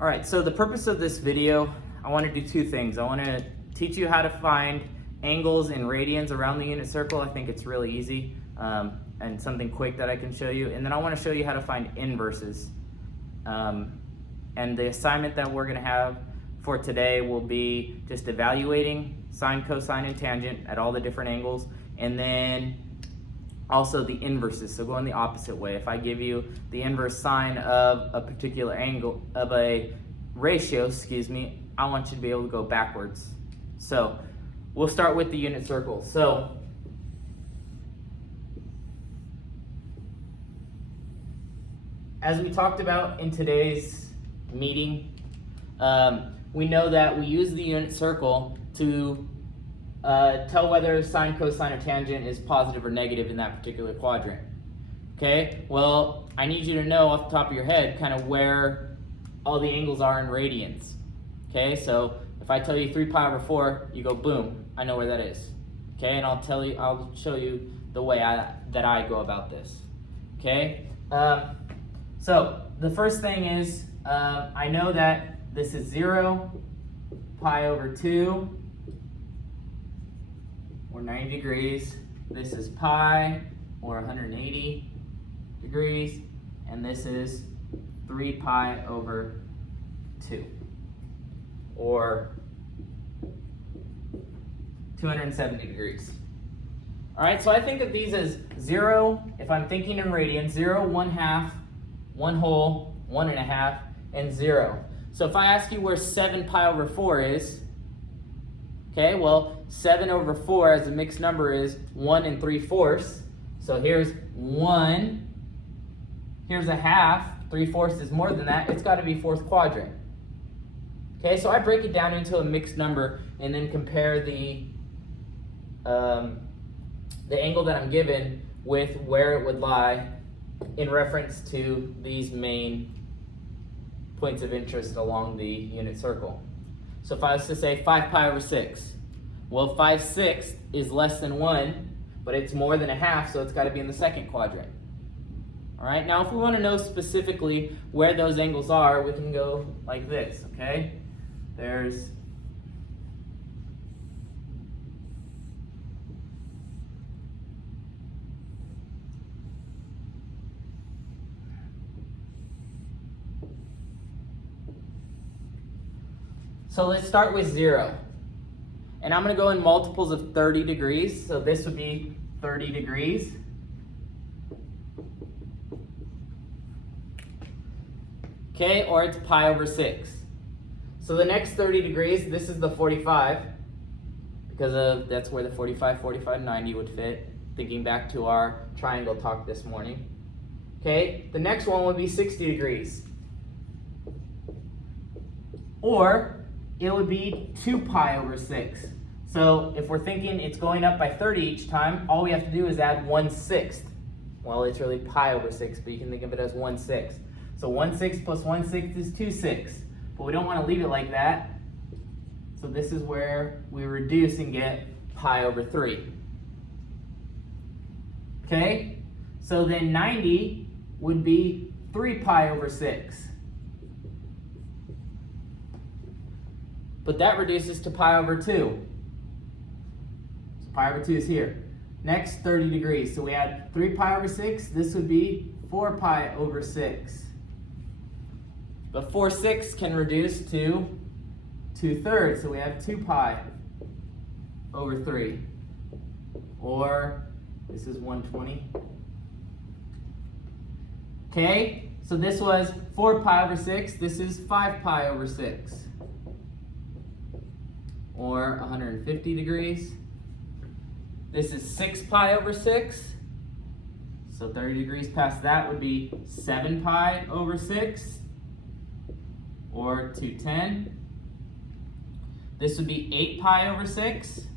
All right, so the purpose of this video, I want to do two things. I want to teach you how to find angles and radians around the unit circle. I think it's really easy and something quick that I can show you. And then I want to show you how to find inverses. And the assignment that we're going to have for today will be just evaluating sine, cosine, and tangent at all the different angles, and then also the inverses, so going the opposite way. If I give you the inverse sine of a particular angle, of a ratio, I want you to be able to go backwards. So we'll start with the unit circle. So as we talked about in today's meeting, we know that we use the unit circle to tell whether sine, cosine, or tangent is positive or negative in that particular quadrant. Okay, well, I need you to know off the top of your head kind of where all the angles are in radians. Okay, so if I tell you 3 pi over 4, you go boom, I know where that is. Okay, and I'll show you the way that I go about this. Okay, so the first thing is I know that this is 0, pi over 2, or 90 degrees. This is pi, or 180 degrees. And this is 3 pi over 2, or 270 degrees. All right, so I think of these as 0, if I'm thinking in radians, 0, 1/2, 1 whole, 1 1/2, and 0. So if I ask you where 7 pi over 4 is, okay, well, 7 over 4 as a mixed number is 1 3/4. So here's 1, here's a half, 3/4 is more than that. It's got to be fourth quadrant. Okay, so I break it down into a mixed number and then compare the angle that I'm given with where it would lie in reference to these main points of interest along the unit circle. So if I was to say 5 pi over 6, well, 5/6 is less than 1, but it's more than a half, so it's got to be in the second quadrant. All right, now if we want to know specifically where those angles are, we can go like this, okay? So let's start with 0. And I'm going to go in multiples of 30 degrees. So this would be 30 degrees. Okay, or it's pi over 6. So the next 30 degrees, this is the 45, because that's where the 45, 45, 90 would fit, thinking back to our triangle talk this morning. Okay, the next one would be 60 degrees. Or it would be 2 pi over 6. So if we're thinking it's going up by 30 each time, all we have to do is add 1/6. Well, it's really pi over 6, but you can think of it as 1/6. So 1/6 plus 1/6 is 2/6. But we don't want to leave it like that. So this is where we reduce and get pi over 3. Okay? So then 90 would be 3 pi over 6. But that reduces to pi over 2. So pi over 2 is here. Next, 30 degrees. So we add 3 pi over 6. This would be 4 pi over 6. But 4/6 can reduce to 2/3. So we have 2 pi over 3. Or this is 120. Okay, so this was 4 pi over 6. This is 5 pi over 6. Or 150 degrees. This is 6 pi over 6. So 30 degrees past that would be 7 pi over 6. Or 210. This would be 8 pi over 6.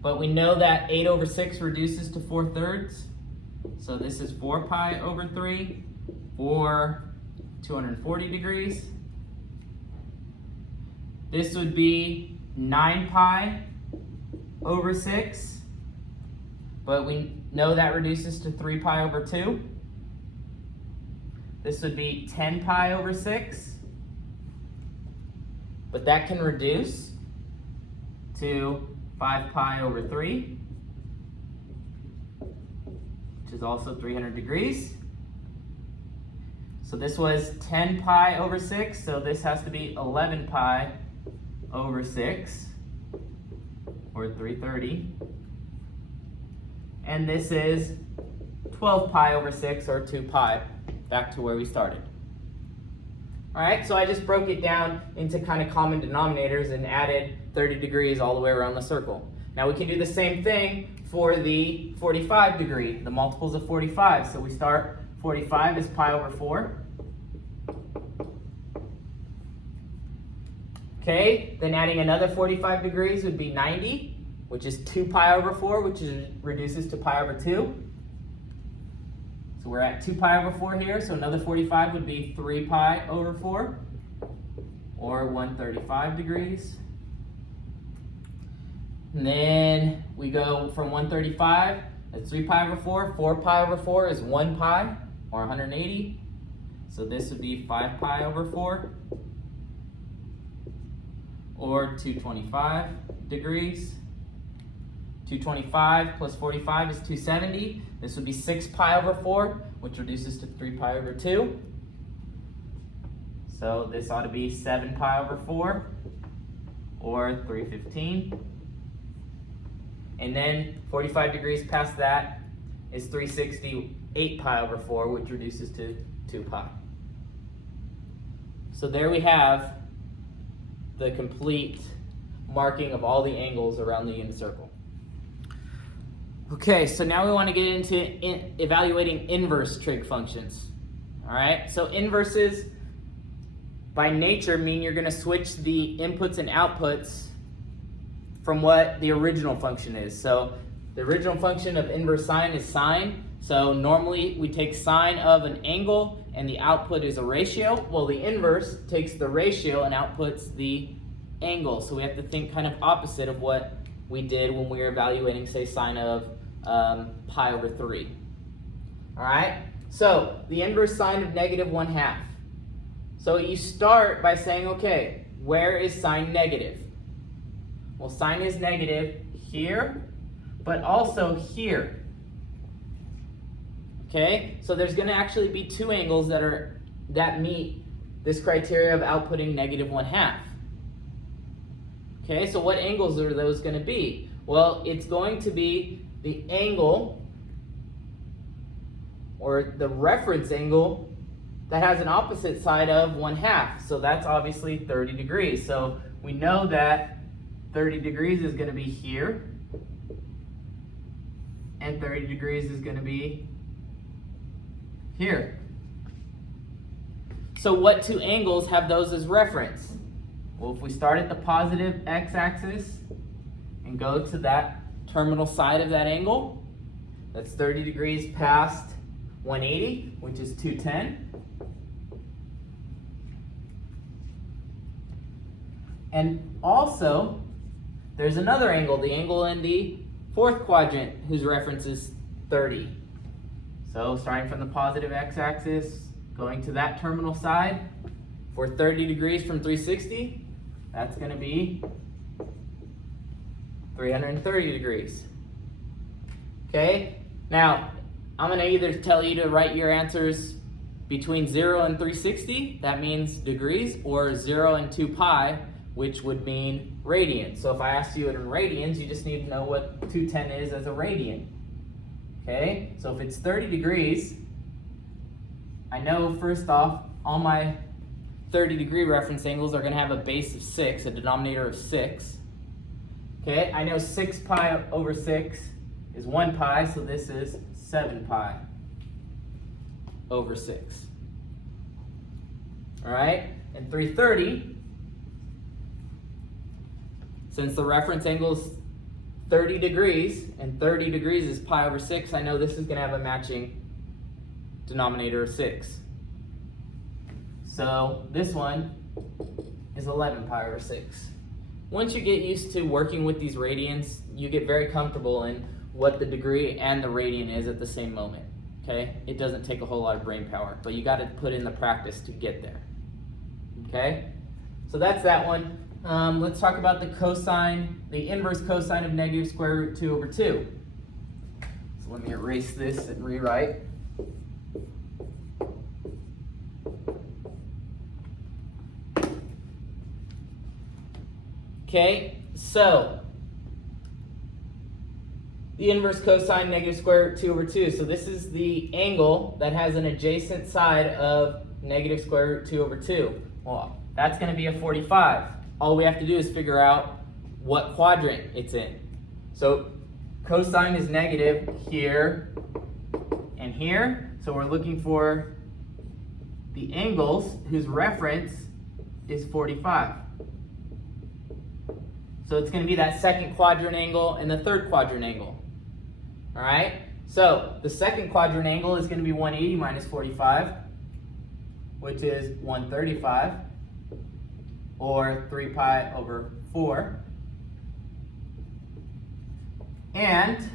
But we know that 8 over 6 reduces to 4/3. So this is 4 pi over 3. Or 240 degrees. This would be 9 pi over 6, but we know that reduces to 3 pi over 2. This would be 10 pi over 6, but that can reduce to 5 pi over 3, which is also 300 degrees. So this was 10 pi over 6, so this has to be 11 pi over 6, or 330. And this is 12 pi over 6, or 2 pi, back to where we started. All right, so I just broke it down into kind of common denominators and added 30 degrees all the way around the circle. Now we can do the same thing for the 45 degree, the multiples of 45. So we start 45 is pi over 4. Okay, then adding another 45 degrees would be 90, which is 2 pi over 4, which reduces to pi over 2. So we're at 2 pi over 4 here, so another 45 would be 3 pi over 4, or 135 degrees. And then we go from 135, that's 3 pi over 4. 4 pi over 4 is 1 pi, or 180. So this would be 5 pi over 4, or 225 degrees. 225 plus 45 is 270. This would be 6 pi over 4, which reduces to 3 pi over 2. So this ought to be 7 pi over 4, or 315. And then 45 degrees past that is 360, 8 pi over 4, which reduces to 2 pi. So there we have the complete marking of all the angles around the unit circle. Okay, so now we want to get into evaluating inverse trig functions. All right, so inverses by nature mean you're going to switch the inputs and outputs from what the original function is. So the original function of inverse sine is sine. So normally we take sine of an angle and the output is a ratio. Well, the inverse takes the ratio and outputs the angle. So we have to think kind of opposite of what we did when we were evaluating, say, sine of pi over 3. All right, so the inverse sine of negative 1/2. So you start by saying, okay, where is sine negative? Well, sine is negative here, but also here. Okay, so there's going to actually be two angles that meet this criteria of outputting negative 1/2. Okay, so what angles are those going to be? Well, it's going to be the angle, or the reference angle, that has an opposite side of 1/2. So that's obviously 30 degrees. So we know that 30 degrees is going to be here, and 30 degrees is going to be here. So what two angles have those as reference? Well, if we start at the positive x-axis and go to that terminal side of that angle, that's 30 degrees past 180, which is 210. And also, there's another angle, the angle in the fourth quadrant, whose reference is 30. So starting from the positive x-axis, going to that terminal side, for 30 degrees from 360, that's going to be 330 degrees. Okay, now I'm going to either tell you to write your answers between 0 and 360, that means degrees, or 0 and 2 pi, which would mean radians. So if I asked you it in radians, you just need to know what 210 is as a radian. Okay, so if it's 30 degrees, I know first off, all my 30 degree reference angles are going to have a base of 6, a denominator of 6. Okay, I know 6 pi over 6 is 1 pi, so this is 7 pi over 6. All right, and 330, since the reference angle is 30 degrees, and 30 degrees is pi over 6, I know this is going to have a matching denominator of 6. So this one is 11 pi over 6. Once you get used to working with these radians, you get very comfortable in what the degree and the radian is at the same moment. Okay? It doesn't take a whole lot of brain power, but you got to put in the practice to get there. Okay? So that's that one. Let's talk about the cosine, the inverse cosine of negative square root 2 over 2. So let me erase this and rewrite. Okay, so the inverse cosine negative square root 2 over 2. So this is the angle that has an adjacent side of negative square root 2 over 2. Well, that's going to be a 45. All we have to do is figure out what quadrant it's in. So cosine is negative here and here. So we're looking for the angles whose reference is 45. So it's going to be that second quadrant angle and the third quadrant angle. All right? So the second quadrant angle is going to be 180 minus 45, which is 135, or 3 pi over 4. And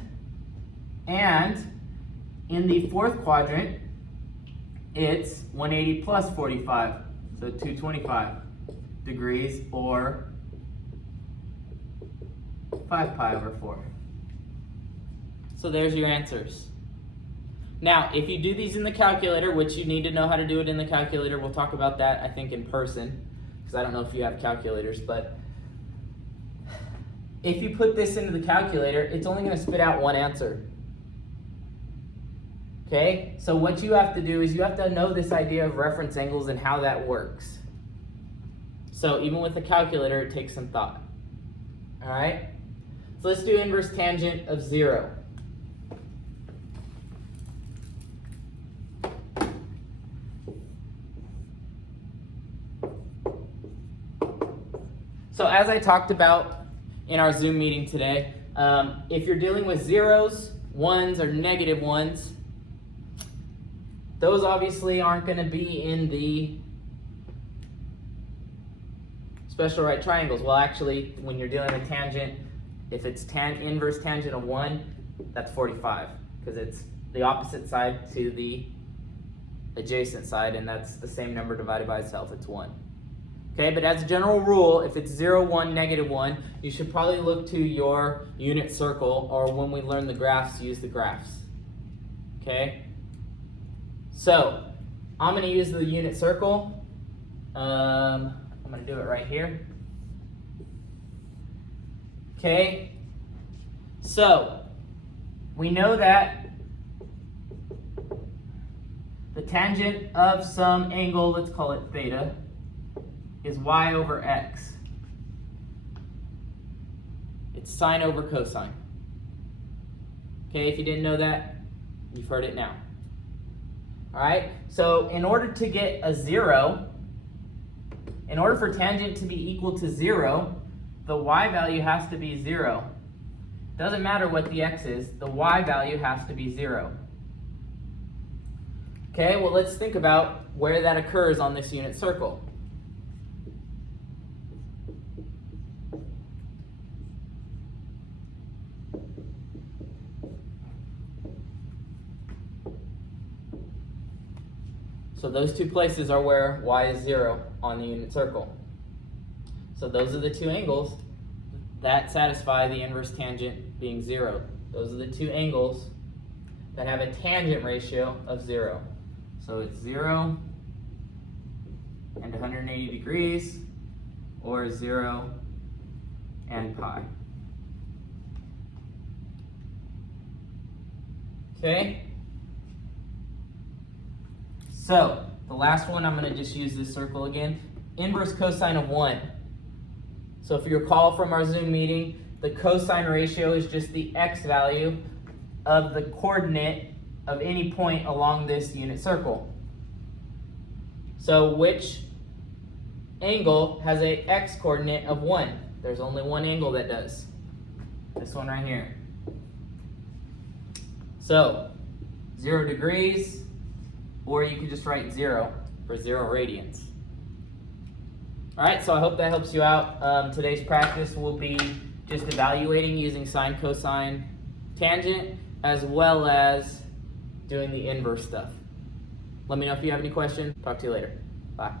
in the fourth quadrant, it's 180 plus 45, so 225 degrees, or 5 pi over 4. So there's your answers. Now, if you do these in the calculator, which you need to know how to do it in the calculator, we'll talk about that, I think, in person, because I don't know if you have calculators, but if you put this into the calculator, it's only going to spit out one answer. Okay? So what you have to do is you have to know this idea of reference angles and how that works. So even with the calculator, it takes some thought. All right? So let's do inverse tangent of 0. So as I talked about in our Zoom meeting today, if you're dealing with zeros, ones, or negative ones, those obviously aren't going to be in the special right triangles. Well, actually, when you're dealing with tangent, if it's inverse tangent of 1, that's 45, because it's the opposite side to the adjacent side, and that's the same number divided by itself. It's 1. Okay, but as a general rule, if it's 0, 1, negative 1, you should probably look to your unit circle, or when we learn the graphs, use the graphs. Okay? So, I'm going to use the unit circle. I'm going to do it right here. Okay? So, we know that the tangent of some angle, let's call it theta, is y over x. It's sine over cosine. Okay, if you didn't know that, you've heard it now. All right, so in order to get a 0, in order for tangent to be equal to 0, the y value has to be 0. Doesn't matter what the x is, the y value has to be 0. Okay, well, let's think about where that occurs on this unit circle. So those two places are where y is 0 on the unit circle. So those are the two angles that satisfy the inverse tangent being 0. Those are the two angles that have a tangent ratio of 0. So it's 0 and 180 degrees, or 0 and pi. Okay? So, the last one, I'm going to just use this circle again. Inverse cosine of 1. So if you recall from our Zoom meeting, the cosine ratio is just the x value of the coordinate of any point along this unit circle. So which angle has a x coordinate of 1? There's only one angle that does. This one right here. So 0 degrees, or you could just write 0 for 0 radians. All right, so I hope that helps you out. Today's practice will be just evaluating using sine, cosine, tangent, as well as doing the inverse stuff. Let me know if you have any questions. Talk to you later. Bye.